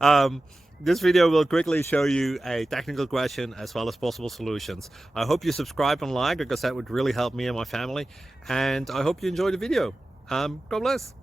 um, this video will quickly show you a technical question as well as possible solutions. I hope you subscribe and like, because that would really help me and my family. And I hope you enjoy the video. God bless.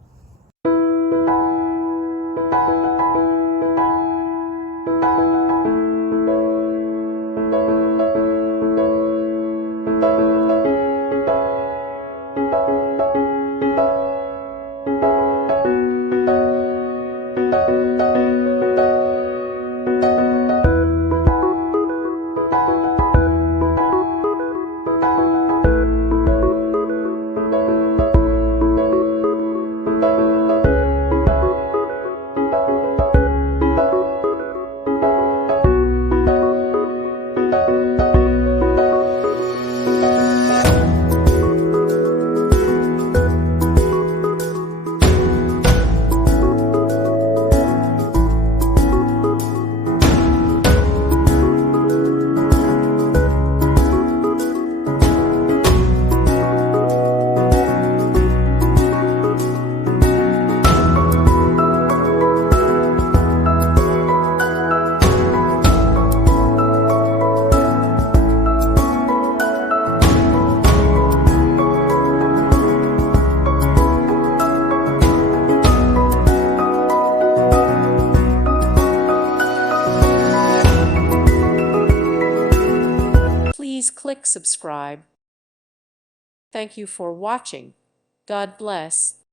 Please click subscribe. Thank you for watching. God bless.